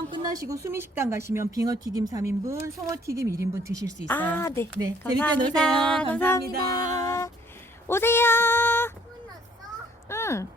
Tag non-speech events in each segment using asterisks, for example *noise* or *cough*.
체험 끝나시고 수미식당 가시면 빙어튀김 3인분, 송어튀김 1인분 드실 수 있어요. 아, 네. 네, 재밌게 감사합니다. 노세요. 감사합니다. 오세요. 응.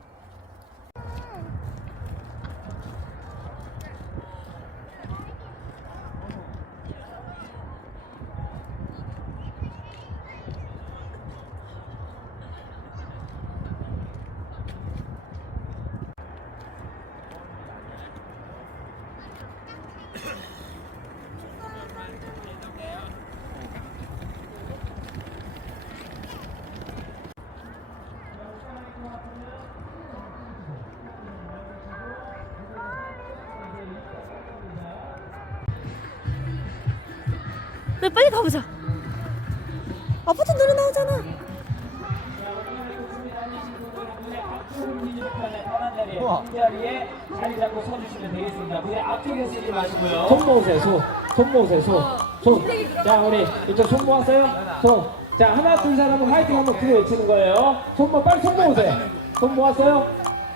네, 빨리 가보자. 아파트 노래 나오잖아. 자리에 자리 잡고 서주시면 되겠습니다. 무대 앞쪽에 서지 마시고요. 손 모으세요, 손. 손 모으세요, 손. 손. 자, 우리 이쪽 손 모았어요? 손. 자, 하나, 둘, 셋 하면 화이팅 한번 크게 외치는 거예요. 손 모, 빨리 손 모으세요. 손 모았어요?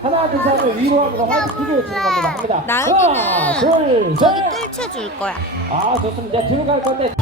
하나, 둘, 셋 하면 위로 하면서 화이팅 크게 외치는 겁니다. 합니다. 하나, 둘, 저기 셋. 뜰채 줄 거야. 아, 좋습니다. 이제 들어갈 건데.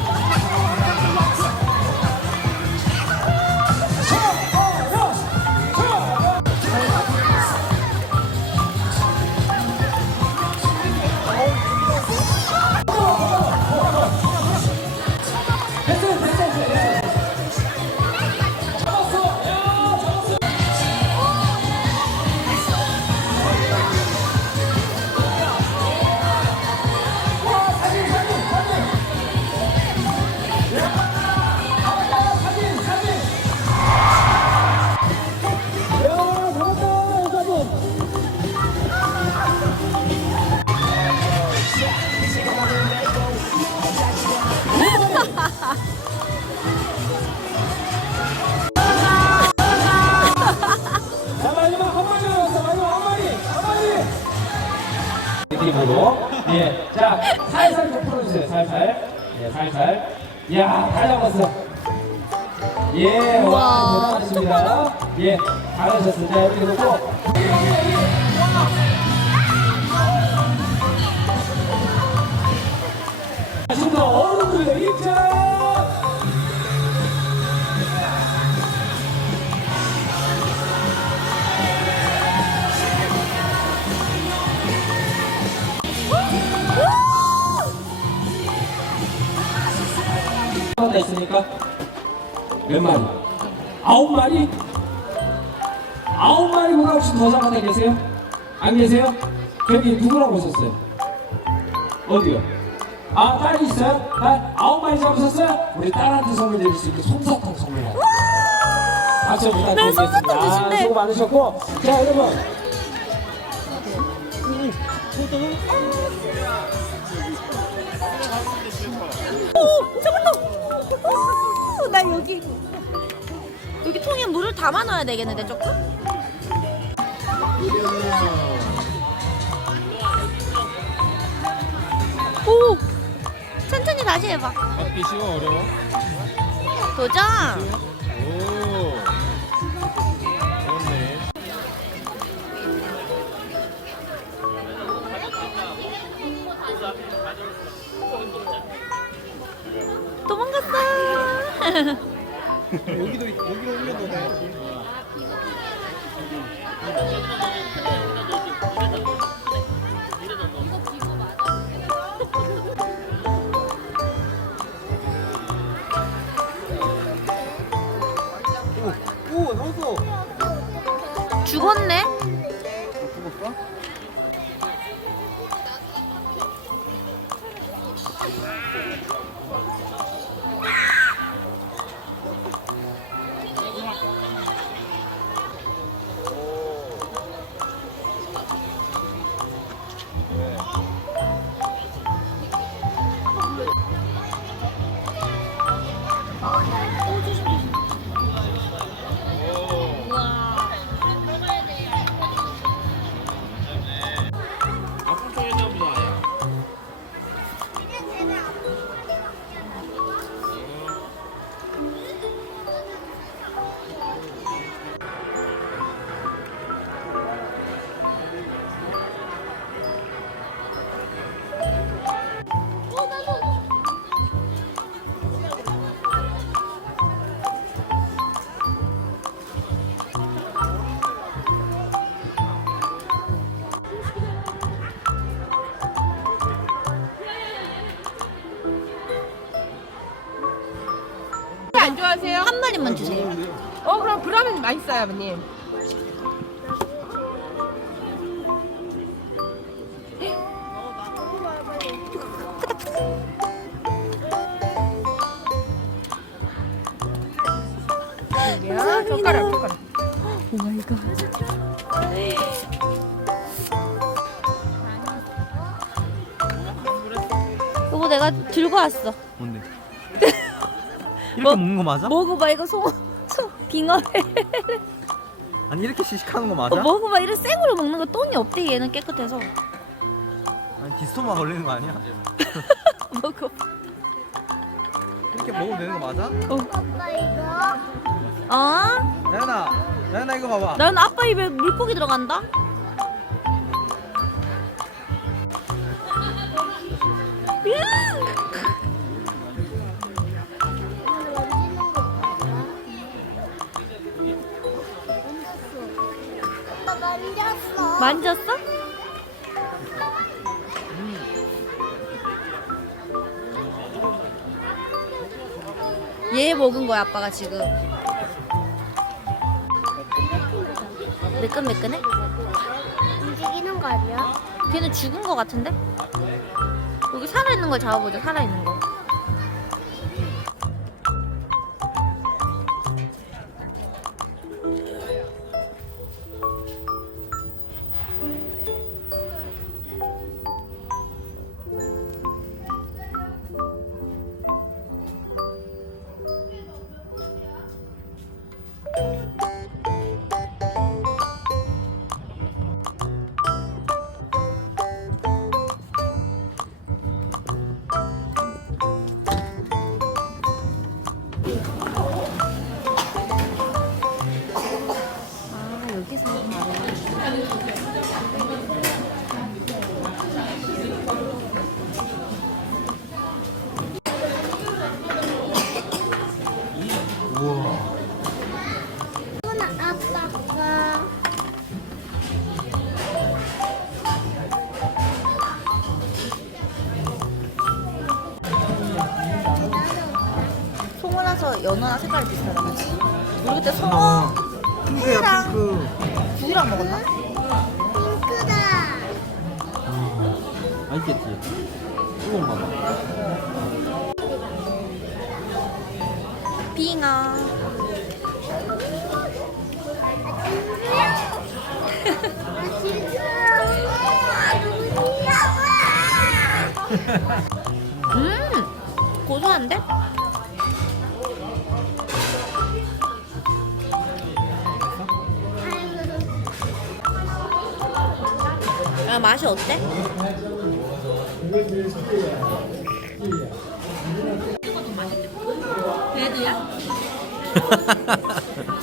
느낌으로. 예. 자, 살살 좀 풀어주세요. 살살. 예, 살살. 야, 다 잡았어. 예, 와, 대단하십니다. 예, 잘하셨습니다. 이렇게 놓고. 아쉽다. 어른들의 입장! 있으니까 몇 마리? 아홉 마리? 아홉 마리보다 혹시 더 잡아다 계세요? 안 계세요? 저기 누구랑 오셨어요? 어디요? 아 딸이 있어요? 딸 아홉 마리 잡으셨어요? 우리 딸한테 선물 드릴 수 있는 솜사탕 선물 박수 네, 부탁드리겠습니다. 아, 수고 많으셨고 자 여러분 오, 잠깐만. 오, 나 여기 여기 통에 물을 담아 넣어야 되겠는데 조금? 오, 천천히 다시 해봐. 받기 쉬워 어려워? 도전. 오 좋네 도망갔어. 여기도 여기로 올려도 돼. 죽었네. 안 좋아하세요? 한 마리만 주세요. 어 그럼 브라운 맛있어요 아버님. 여기요. 젓가락 젓가락. 오 마이 갓. 이거 내가 들고 왔어. 이렇게 뭐- 먹는 거 맞아? 먹어봐 이거 송, 송 빙어회. 아니 이렇게 시식하는 거 어, 맞아? 먹어봐 이런 생으로 먹는 거 똥이 없대 얘는 깨끗해서. 아니 디스토마 걸리는 거 아니야? *laughs* 먹어. 이렇게 먹으면 되는 거 맞아? 어? 나연아, 나연아 이거 봐봐. 난 아빠 입에 물고기 들어간다. 만 만졌어? 얘 먹은 거야 아빠가 지금. 매끈매끈해? 움직이는 거 아니야? 걔는 죽은 거 같은데? 여기 살아있는 걸 잡아보자 살아있는 거. 음 고소한데? 야 맛이 어때? 애들야? *laughs* *laughs*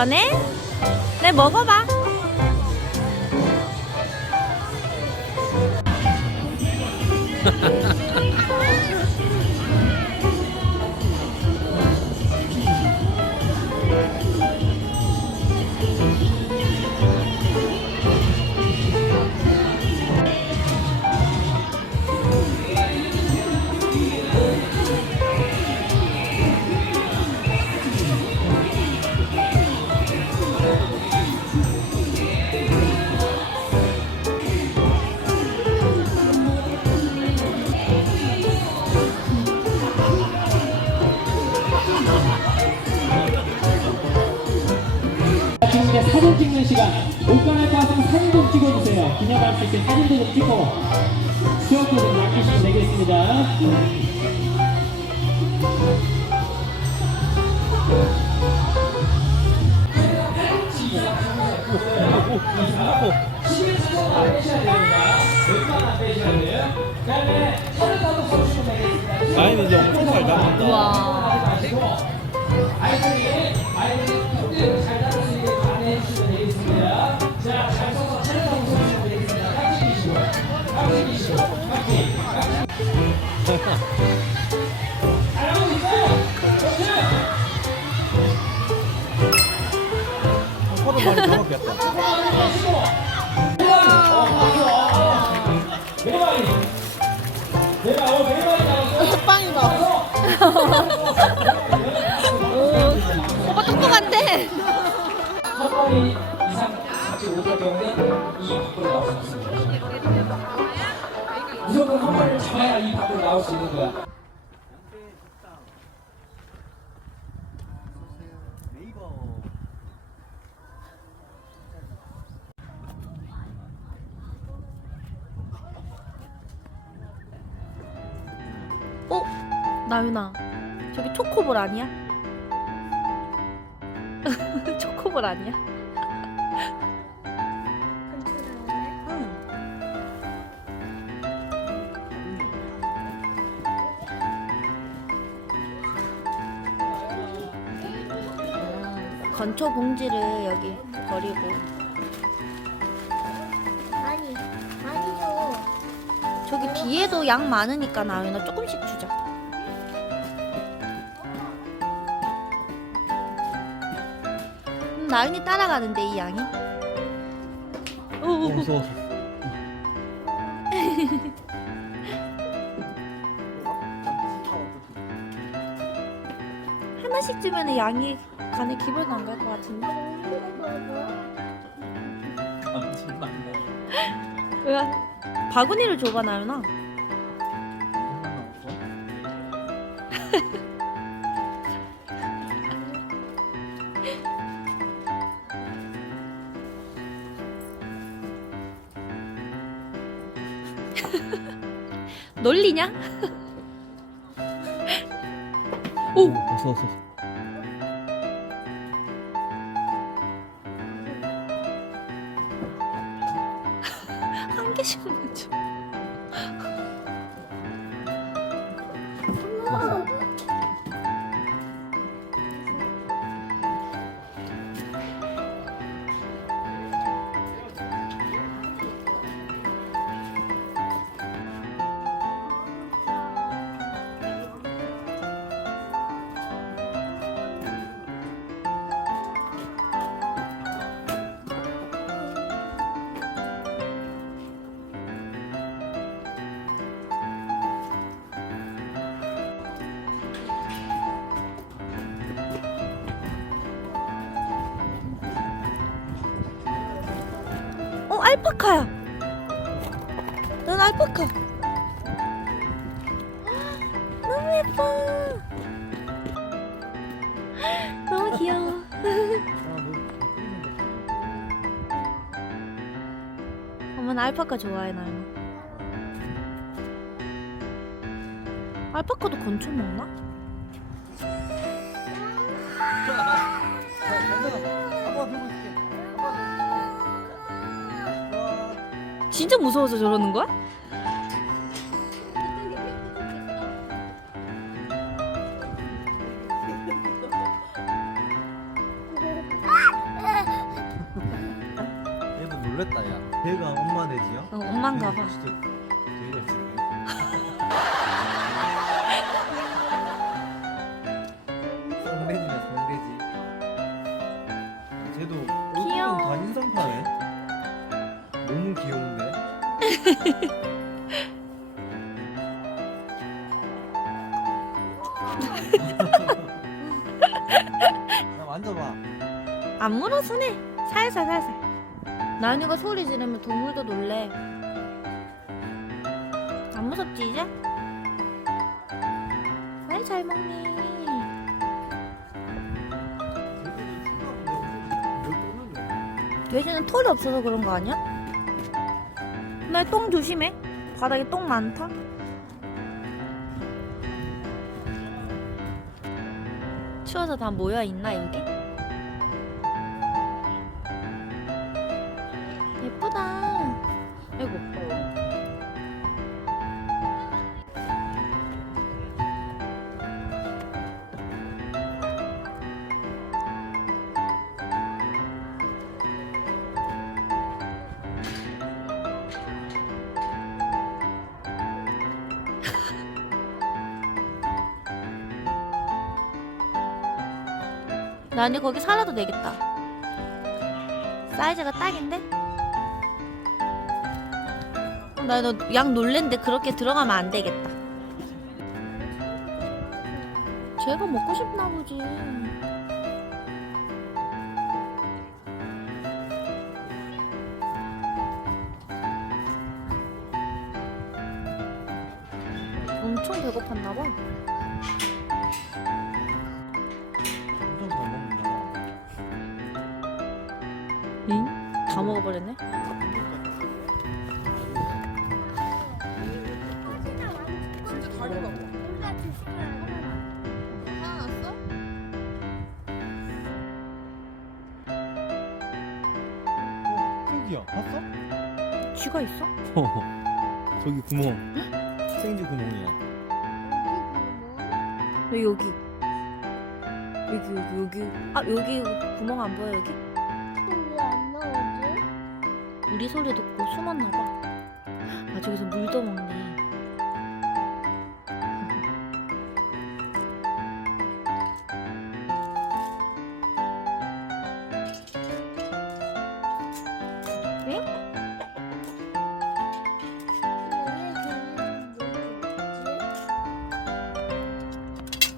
그러네. 네 먹어봐 나이는 이제 엄청 잘 잡는다. 우와. 많이 정확했다. 매마리. 내가 어 매마리 나왔어. 빵이다. 나윤아, 저기 초코볼 아니야? *laughs* 초코볼 아니야? 건초 봉지를 여기 버리고 많이 많이 줘. 저기 뒤에도 양 많으니까 나윤아 조금씩 주자. 나윤이 따라가는데 이 양이? 오, 오, 오. 무서워. 하나씩 주면 양이 간에 기별도 안갈 것 같은데? 왜? 바구니를 줘봐 나윤아. 놀리냐? 오! 무서워. 한 알파카야. 넌 알파카. 너무 예뻐. 너무 귀여워. *laughs* 엄마는 알파카 좋아해, 나요. 알파카도 건초 먹나? 진짜 무서워서 저러는 거야? 나 만져봐. 안 물어 손에 살살 살살. 나은이가 소리 지르면 동물도 놀래. 안 무섭지 이제? 아이 잘 먹니? 돼지는 털이 없어서 그런 거 아니야? 나 똥 조심해. 바닥에 똥 많다 추워서 다 모여 있나 여기? 나는 거기 살아도 되겠다. 사이즈가 딱인데? 나 너 양 놀랜데 그렇게 들어가면 안 되겠다. 쟤가 먹고 싶나 보지. 응? 다 먹어버렸네. 어? 흙이야 봤어? 쥐가 있어? 저기 구멍 생쥐 구멍이야 왜 여기? 여기 여기 여기. 아 여기 구멍 안 보여 여기? 우리 소리 듣고 숨었나 봐. 아 저기서 물도 먹네. 응?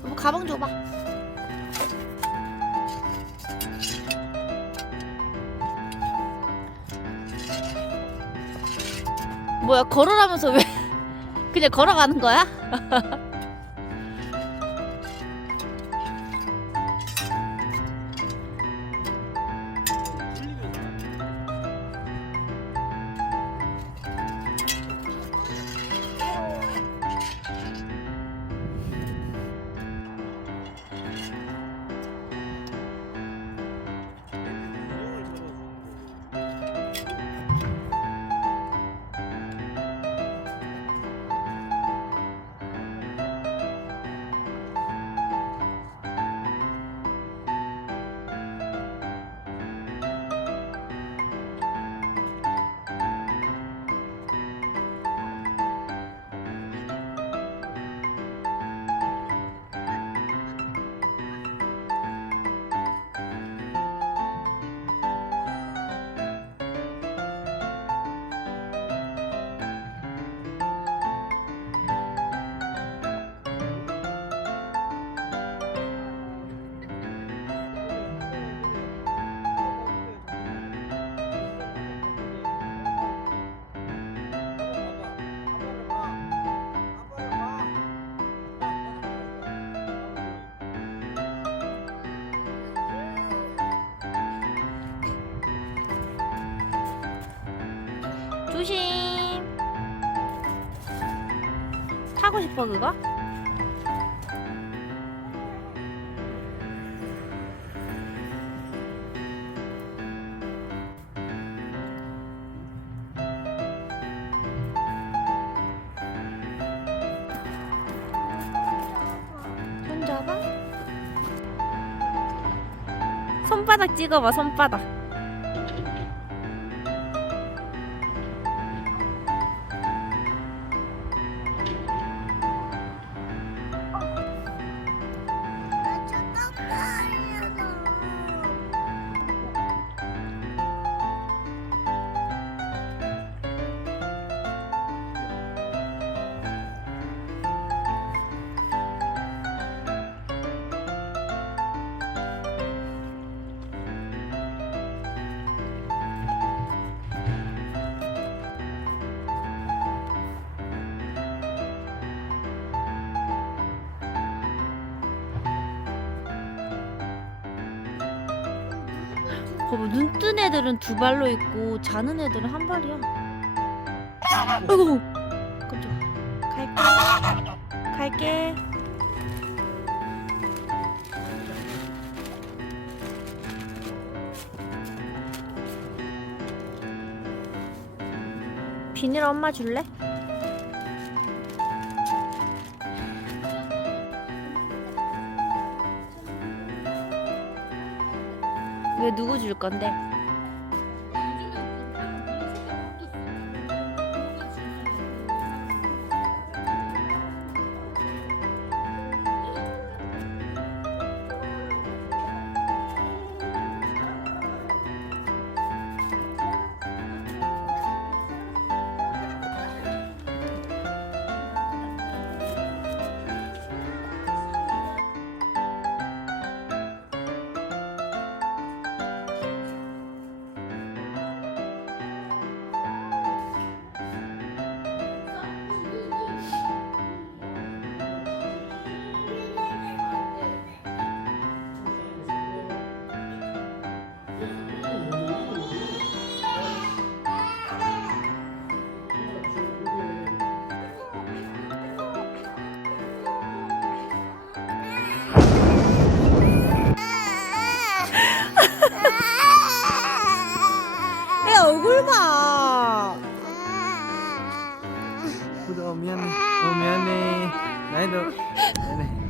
뭐 가방 줘봐. 걸어라면서 왜 *laughs* 그냥 걸어가는 거야? *laughs* 타고 싶어 그거? 손 잡아. 손바닥 찍어봐 손바닥. 애들은 두 발로 있고 자는 애들은 한 발이야. 아이고 깜짝. 갈게. 갈게. 비닐 엄마 줄래? 왜 누구 줄 건데? 얼굴 봐. 보자 미안해 어 미안해 나이도 미안해